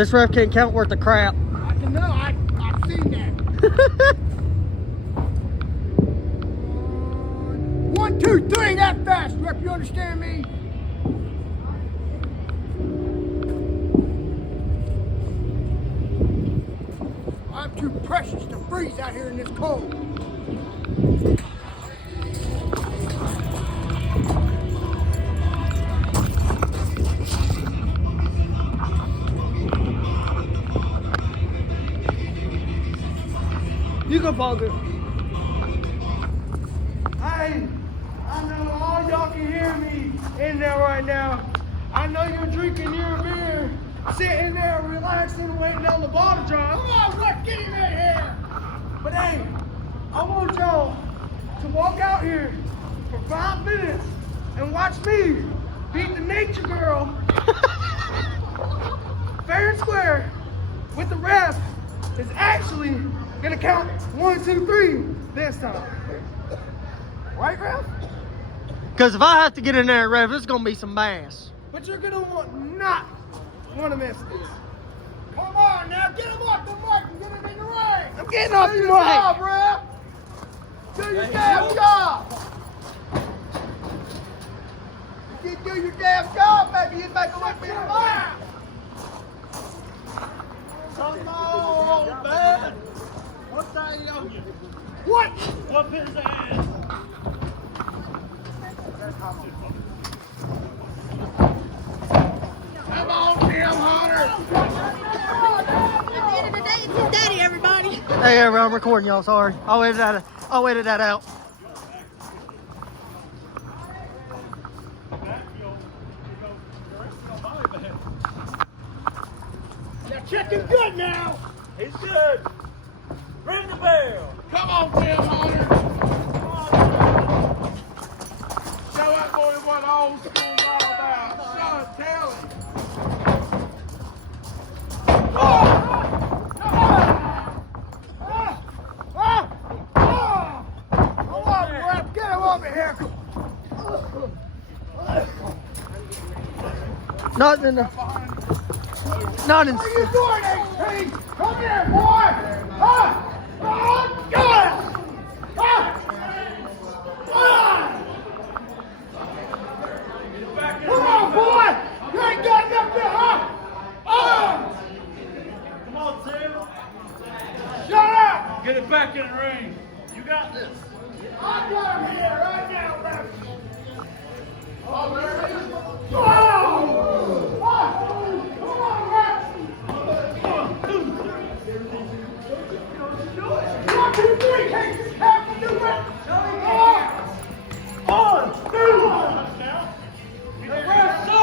This ref can't count worth of crap. I can know. I've seen that. 1, 2, 3. That fast, ref. You understand me? I'm too precious to freeze out here in this cold. You go, Bogger. Hey, I know all y'all can hear me in there right now. I know you're drinking your beer, sitting there relaxing, waiting on the ball to drop. Come on, ref. Get him in here. But hey, I want y'all to walk out here for 5 minutes and watch me beat the nature girl fair and square with the ref is actually gonna count 1, 2, 3 this time. Right, ref? Because if I have to get in there and ref, it's going to be some bass. But you're gonna not want to miss this. Come on now. Get him off the mic and get him in the ring. I'm getting off Do the your mic. job, ref. Do your damn job. If you do your damn job, maybe you'd make a look me laugh. Come on, man. What's that on you? What? Whoop his ass. Come on, Tim Hunter. At the end of the day, it's his daddy, everybody. Hey, I'm recording y'all. Sorry. I'll edit that out. That chicken's good now. He's good. Ring the bell. Come on, Tim Hunter. Show that boy what old school's all about. Son, tell him. Come on, ref. Get him over here. Not in the. Not in. What are you doing, HP? Come here, boy. Good. Come on, boy. You ain't got nothing, huh? Come on, Tim. Shut up. Get it back in the ring. You got this. I got him here right now, ref. Oh, there it is. Oh! Come on, ref. 1, 2, 3. Take this half to do it. On, two. The ref's up.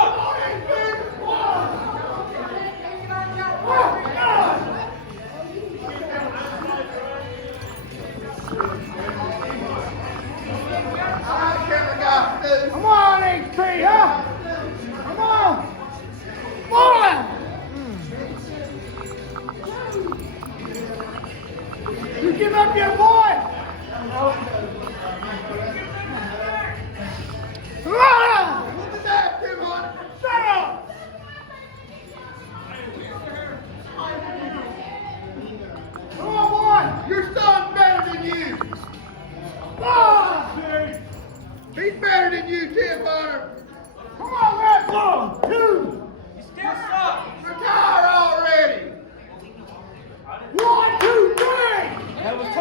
Come on, HP, huh? Come on. Boy! You give up your boy? Look at that, Tim Hunter. Shut up! Come on, boy. Your son's better than you. He's better than you, Tim Hunter. Come on, ref. 1, 2. He's still stuck. Retire already. 1, 2, 3. That was 2.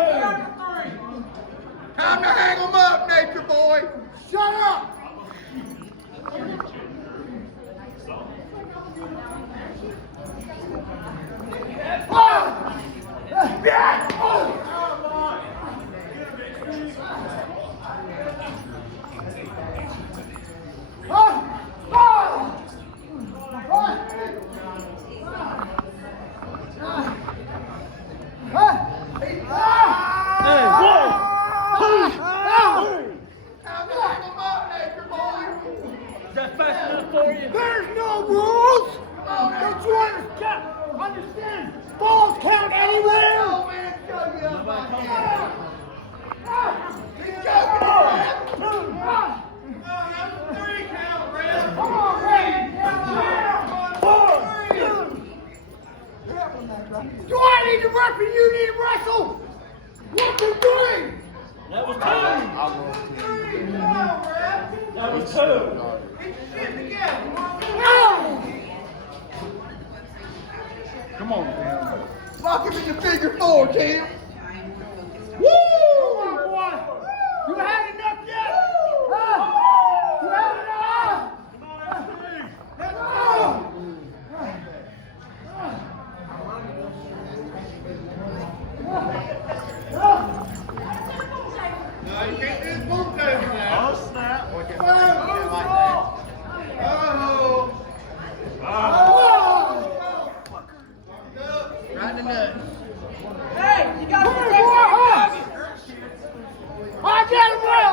Time to hang him up, nature boy. Shut up. Is that fast enough for you? There's no rules. Don't you understand? Balls count anywhere. Oh, man, show you up. He's joking around. That's a 3 count, Red. Come on, Red. 4. Do I need to rep and you need to wrestle? What you doing? That was two. That was two. Come on, Cam. Lock him in the figure four, Cam. Woo! Come on, boy. You had enough yet? Huh? You had enough? Let's go. No, you can't do this boom table now. Oh, snap. Right in the nuts. Hey, you got to Come on, boy. I got him right,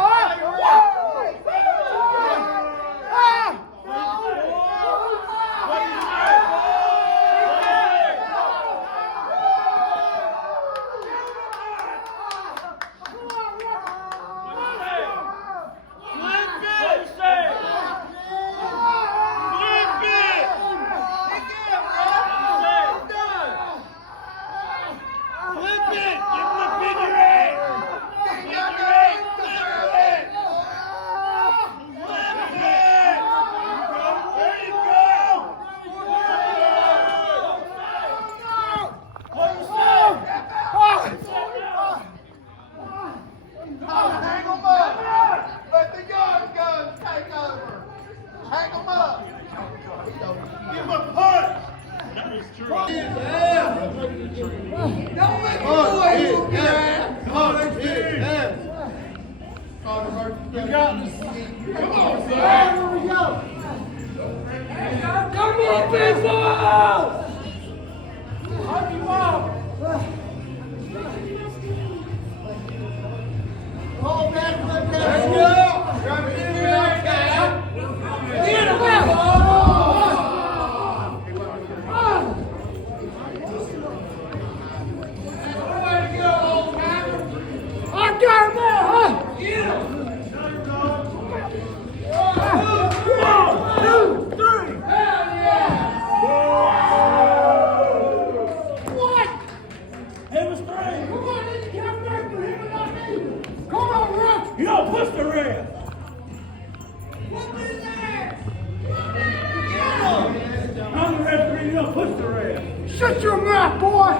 hang him up. Let the yard guns take over. Hang him up. Give him a punch. That is true. Don't make me boy whoop your ass. You got this. Come on, son. Here we go. Come on, people! Hug you up. Oh, man, let's go. Grab it in there, Cam. Get him out. I got him out, huh? Get him! 1, 2, 3! Hell yeah! What? It was 3. Come on, let's come back for him and not me! Come on, Russ! You don't push the ref. Whoop his ass! I'm the referee. You don't push the ref. Shut your mouth, boy!